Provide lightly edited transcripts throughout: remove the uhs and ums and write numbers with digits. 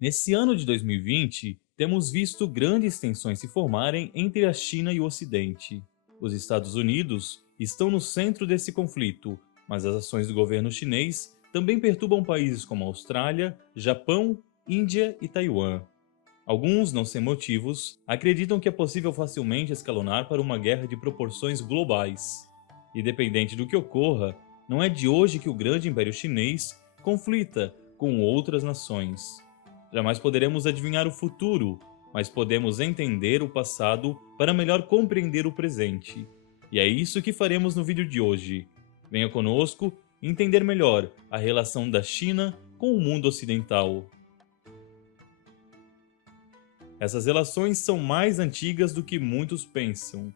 Nesse ano de 2020, temos visto grandes tensões se formarem entre a China e o Ocidente. Os Estados Unidos estão no centro desse conflito, mas as ações do governo chinês também perturbam países como Austrália, Japão, Índia e Taiwan. Alguns, não sem motivos, acreditam que é possível facilmente escalonar para uma guerra de proporções globais. Independente do que ocorra, não é de hoje que o grande império chinês conflita com outras nações. Jamais poderemos adivinhar o futuro, mas podemos entender o passado para melhor compreender o presente. E é isso que faremos no vídeo de hoje. Venha conosco entender melhor a relação da China com o mundo ocidental. Essas relações são mais antigas do que muitos pensam.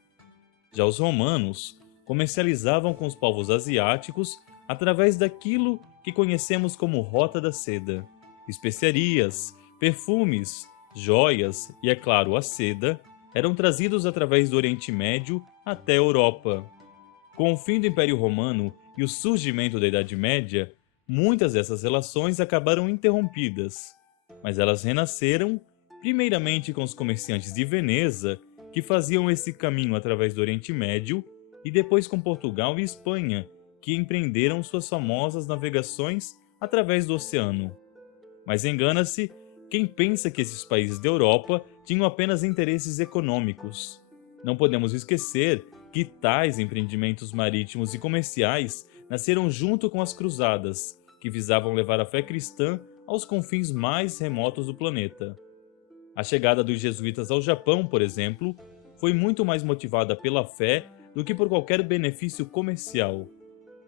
Já os romanos comercializavam com os povos asiáticos através daquilo que conhecemos como Rota da Seda. Especiarias, perfumes, joias e, é claro, a seda eram trazidos através do Oriente Médio até a Europa. Com o fim do Império Romano e o surgimento da Idade Média, muitas dessas relações acabaram interrompidas, mas elas renasceram primeiramente com os comerciantes de Veneza, que faziam esse caminho através do Oriente Médio, e depois com Portugal e Espanha, que empreenderam suas famosas navegações através do oceano. Mas engana-se quem pensa que esses países da Europa tinham apenas interesses econômicos. Não podemos esquecer que tais empreendimentos marítimos e comerciais nasceram junto com as cruzadas, que visavam levar a fé cristã aos confins mais remotos do planeta. A chegada dos jesuítas ao Japão, por exemplo, foi muito mais motivada pela fé do que por qualquer benefício comercial.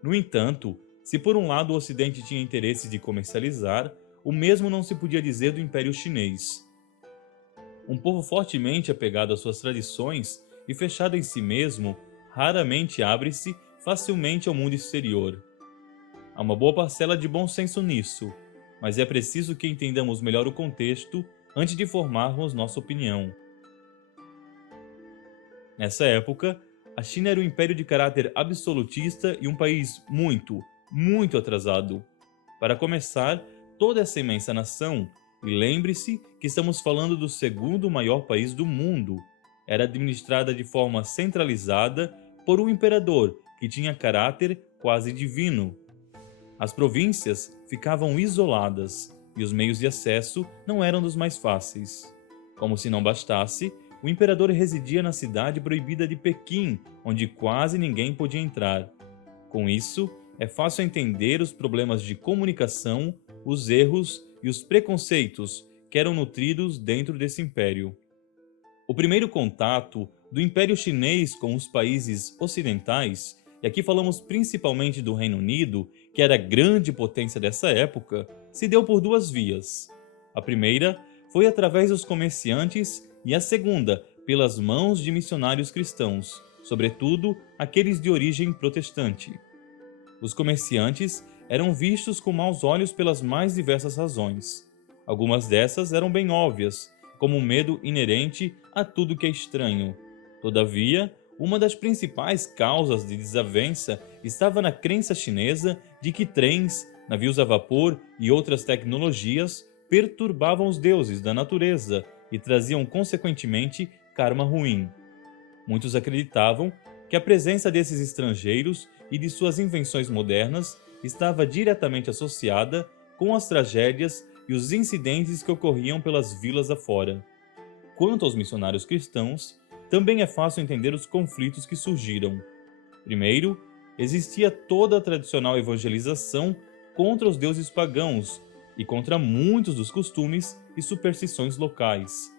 No entanto, se por um lado o Ocidente tinha interesse de comercializar, o mesmo não se podia dizer do Império Chinês. Um povo fortemente apegado às suas tradições e fechado em si mesmo, raramente abre-se facilmente ao mundo exterior. Há uma boa parcela de bom senso nisso, mas é preciso que entendamos melhor o contexto antes de formarmos nossa opinião. Nessa época, a China era um império de caráter absolutista e um país muito atrasado. Para começar, toda essa imensa nação, e lembre-se que estamos falando do segundo maior país do mundo, era administrada de forma centralizada por um imperador que tinha caráter quase divino. As províncias ficavam isoladas e os meios de acesso não eram dos mais fáceis. Como se não bastasse, o imperador residia na cidade proibida de Pequim, onde quase ninguém podia entrar. Com isso, é fácil entender os problemas de comunicação, os erros e os preconceitos que eram nutridos dentro desse império. O primeiro contato do Império Chinês com os países ocidentais, e aqui falamos principalmente do Reino Unido, que era a grande potência dessa época, se deu por duas vias. A primeira foi através dos comerciantes e a segunda pelas mãos de missionários cristãos, sobretudo aqueles de origem protestante. Os comerciantes eram vistos com maus olhos pelas mais diversas razões. Algumas dessas eram bem óbvias, como um medo inerente a tudo que é estranho. Todavia, uma das principais causas de desavença estava na crença chinesa de que trens, navios a vapor e outras tecnologias perturbavam os deuses da natureza e traziam consequentemente karma ruim. Muitos acreditavam que a presença desses estrangeiros e de suas invenções modernas estava diretamente associada com as tragédias e os incidentes que ocorriam pelas vilas afora. Quanto aos missionários cristãos, também é fácil entender os conflitos que surgiram. Primeiro, existia toda a tradicional evangelização contra os deuses pagãos e contra muitos dos costumes e superstições locais.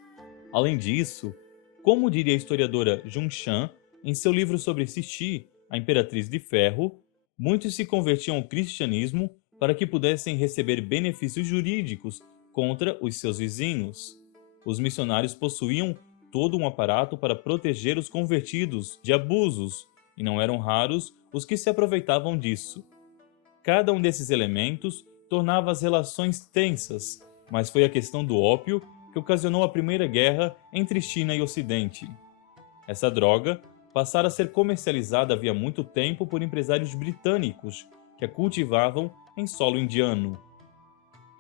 Além disso, como diria a historiadora Jun Shan em seu livro sobre Cixi, a Imperatriz de Ferro, muitos se convertiam ao cristianismo para que pudessem receber benefícios jurídicos contra os seus vizinhos. Os missionários possuíam todo um aparato para proteger os convertidos de abusos, e não eram raros os que se aproveitavam disso. Cada um desses elementos tornava as relações tensas, mas foi a questão do ópio que ocasionou a Primeira Guerra entre China e Ocidente. Essa droga passara a ser comercializada havia muito tempo por empresários britânicos que a cultivavam em solo indiano.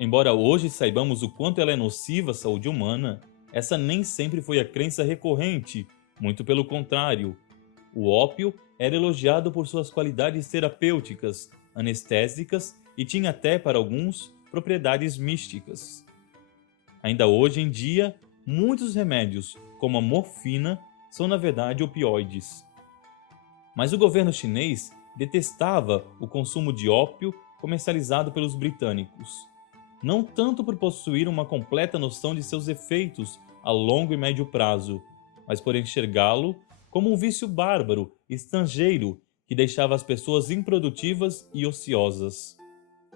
Embora hoje saibamos o quanto ela é nociva à saúde humana, essa nem sempre foi a crença recorrente, muito pelo contrário. O ópio era elogiado por suas qualidades terapêuticas, anestésicas e tinha até, para alguns, propriedades místicas. Ainda hoje em dia, muitos remédios, como a morfina, são na verdade opioides. Mas o governo chinês detestava o consumo de ópio comercializado pelos britânicos, não tanto por possuir uma completa noção de seus efeitos a longo e médio prazo, mas por enxergá-lo como um vício bárbaro, estrangeiro, que deixava as pessoas improdutivas e ociosas.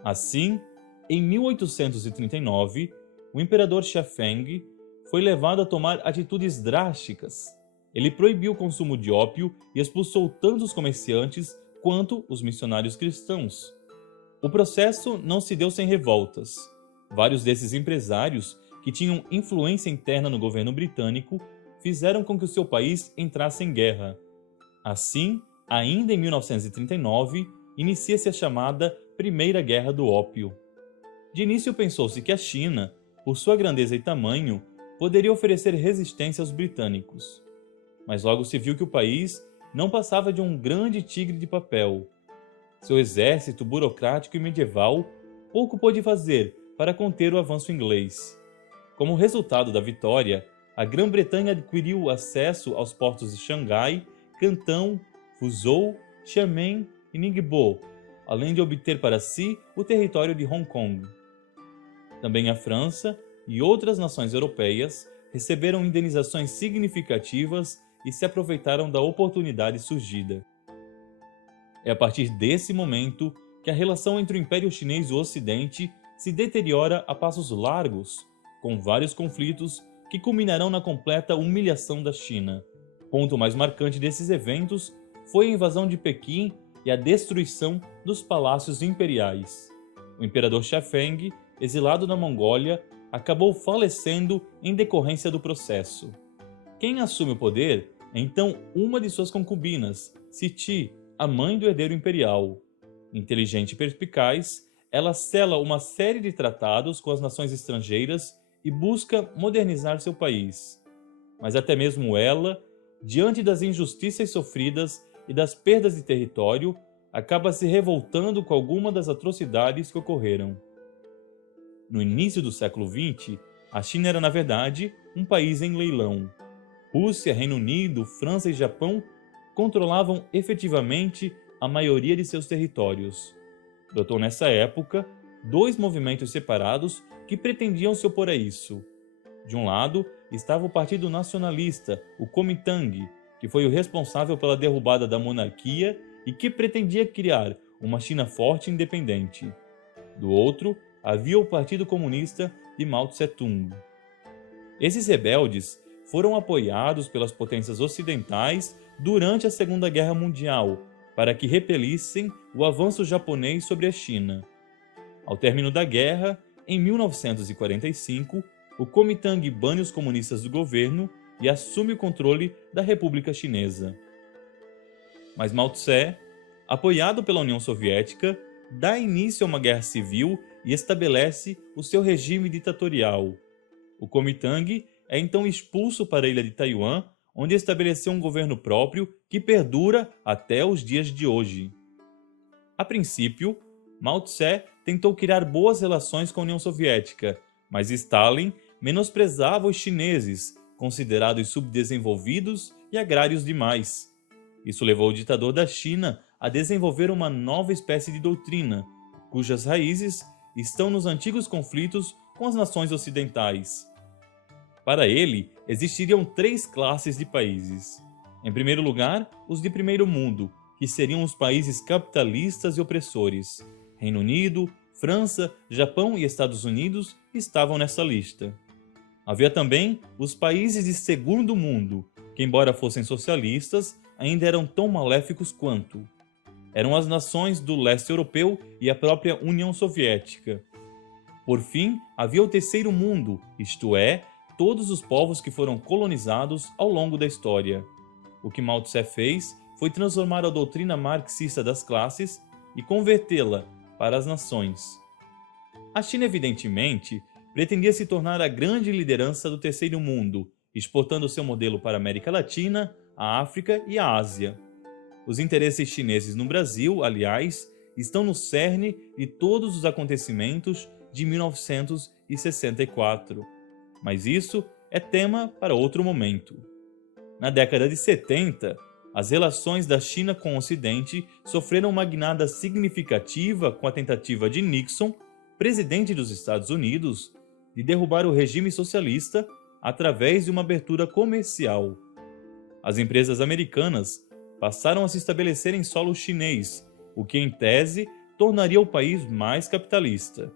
Assim, em 1839, o imperador Xia Feng foi levado a tomar atitudes drásticas. Ele proibiu o consumo de ópio e expulsou tanto os comerciantes quanto os missionários cristãos. O processo não se deu sem revoltas. Vários desses empresários, que tinham influência interna no governo britânico, fizeram com que o seu país entrasse em guerra. Assim, ainda em 1939, inicia-se a chamada Primeira Guerra do Ópio. De início pensou-se que a China, por sua grandeza e tamanho, poderia oferecer resistência aos britânicos. Mas logo se viu que o país não passava de um grande tigre de papel. Seu exército burocrático e medieval pouco pôde fazer para conter o avanço inglês. Como resultado da vitória, a Grã-Bretanha adquiriu acesso aos portos de Xangai, Cantão, Fuzhou, Xiamen e Ningbo, além de obter para si o território de Hong Kong. Também a França e outras nações europeias receberam indenizações significativas e se aproveitaram da oportunidade surgida. É a partir desse momento que a relação entre o Império Chinês e o Ocidente se deteriora a passos largos, com vários conflitos que culminarão na completa humilhação da China. Ponto mais marcante desses eventos foi a invasão de Pequim e a destruição dos palácios imperiais. O imperador Xia Feng, exilado na Mongólia, acabou falecendo em decorrência do processo. Quem assume o poder é então uma de suas concubinas, Cixi, a mãe do herdeiro imperial. Inteligente e perspicaz, ela sela uma série de tratados com as nações estrangeiras e busca modernizar seu país. Mas até mesmo ela, diante das injustiças sofridas e das perdas de território, acaba se revoltando com alguma das atrocidades que ocorreram. No início do século XX, a China era, na verdade, um país em leilão. Rússia, Reino Unido, França e Japão controlavam efetivamente a maioria de seus territórios. Brotou nessa época dois movimentos separados que pretendiam se opor a isso. De um lado estava o Partido Nacionalista, o Kuomintang, que foi o responsável pela derrubada da monarquia e que pretendia criar uma China forte e independente. Do outro, havia o Partido Comunista de Mao Tse-tung. Esses rebeldes foram apoiados pelas potências ocidentais durante a Segunda Guerra Mundial para que repelissem o avanço japonês sobre a China. Ao término da guerra, em 1945, o Kuomintang bane os comunistas do governo e assume o controle da República Chinesa. Mas Mao Tse, apoiado pela União Soviética, dá início a uma guerra civil e estabelece o seu regime ditatorial. O Kuomintang é então expulso para a ilha de Taiwan, onde estabeleceu um governo próprio que perdura até os dias de hoje. A princípio, Mao Tse tentou criar boas relações com a União Soviética, mas Stalin menosprezava os chineses, considerados subdesenvolvidos e agrários demais. Isso levou o ditador da China a desenvolver uma nova espécie de doutrina, cujas raízes estão nos antigos conflitos com as nações ocidentais. Para ele, existiriam três classes de países. Em primeiro lugar, os de primeiro mundo, que seriam os países capitalistas e opressores. Reino Unido, França, Japão e Estados Unidos estavam nessa lista. Havia também os países de segundo mundo, que embora fossem socialistas, ainda eram tão maléficos quanto. Eram as nações do leste europeu e a própria União Soviética. Por fim, havia o terceiro mundo, isto é, todos os povos que foram colonizados ao longo da história. O que Mao Tse fez foi transformar a doutrina marxista das classes e convertê-la para as nações. A China, evidentemente, pretendia se tornar a grande liderança do terceiro mundo, exportando seu modelo para a América Latina, a África e a Ásia. Os interesses chineses no Brasil, aliás, estão no cerne de todos os acontecimentos de 1964. Mas isso é tema para outro momento. Na década de 70, as relações da China com o Ocidente sofreram uma guinada significativa com a tentativa de Nixon, presidente dos Estados Unidos, de derrubar o regime socialista através de uma abertura comercial. As empresas americanas passaram a se estabelecer em solo chinês, o que, em tese, tornaria o país mais capitalista.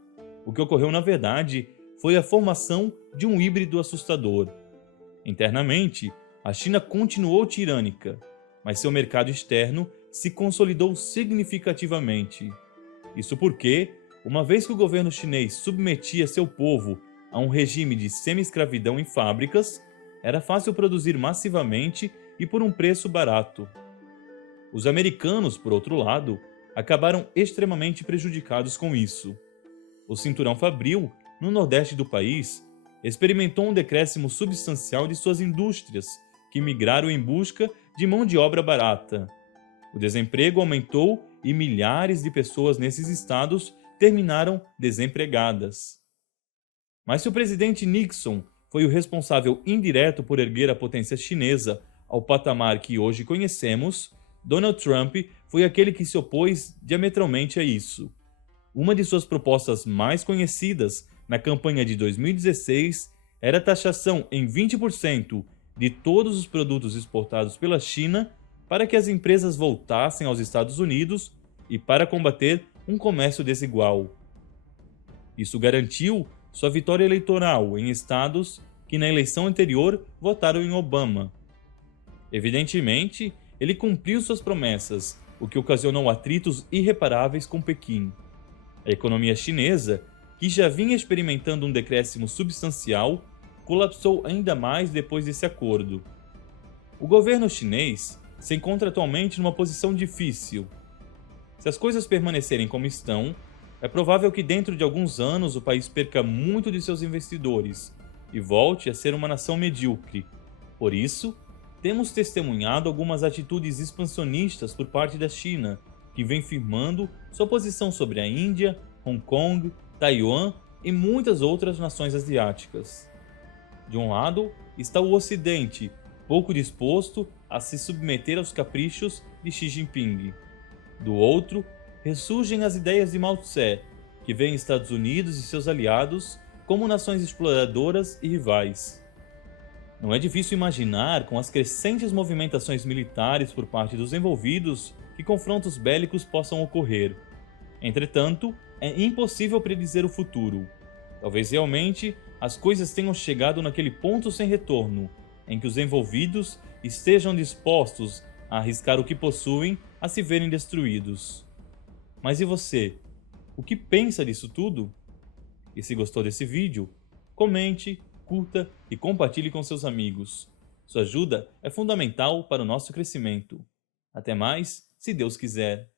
O que ocorreu, na verdade, foi a formação de um híbrido assustador. Internamente, a China continuou tirânica, mas seu mercado externo se consolidou significativamente. Isso porque, uma vez que o governo chinês submetia seu povo a um regime de semi-escravidão em fábricas, era fácil produzir massivamente e por um preço barato. Os americanos, por outro lado, acabaram extremamente prejudicados com isso. O cinturão fabril, no nordeste do país, experimentou um decréscimo substancial de suas indústrias, que migraram em busca de mão de obra barata. O desemprego aumentou e milhares de pessoas nesses estados terminaram desempregadas. Mas se o presidente Nixon foi o responsável indireto por erguer a potência chinesa ao patamar que hoje conhecemos, Donald Trump foi aquele que se opôs diametralmente a isso. Uma de suas propostas mais conhecidas na campanha de 2016 era a taxação em 20% de todos os produtos exportados pela China para que as empresas voltassem aos Estados Unidos e para combater um comércio desigual. Isso garantiu sua vitória eleitoral em estados que na eleição anterior votaram em Obama. Evidentemente, ele cumpriu suas promessas, o que ocasionou atritos irreparáveis com Pequim. A economia chinesa, que já vinha experimentando um decréscimo substancial, colapsou ainda mais depois desse acordo. O governo chinês se encontra atualmente numa posição difícil. Se as coisas permanecerem como estão, é provável que dentro de alguns anos o país perca muito de seus investidores e volte a ser uma nação medíocre. Por isso, temos testemunhado algumas atitudes expansionistas por parte da China, que vem firmando sua posição sobre a Índia, Hong Kong, Taiwan e muitas outras nações asiáticas. De um lado está o Ocidente, pouco disposto a se submeter aos caprichos de Xi Jinping. Do outro, ressurgem as ideias de Mao Tse, que vê Estados Unidos e seus aliados como nações exploradoras e rivais. Não é difícil imaginar, com as crescentes movimentações militares por parte dos envolvidos, que confrontos bélicos possam ocorrer. Entretanto, é impossível predizer o futuro. Talvez realmente as coisas tenham chegado naquele ponto sem retorno, em que os envolvidos estejam dispostos a arriscar o que possuem a se verem destruídos. Mas e você? O que pensa disso tudo? E se gostou desse vídeo, comente, curta e compartilhe com seus amigos. Sua ajuda é fundamental para o nosso crescimento. Até mais, se Deus quiser.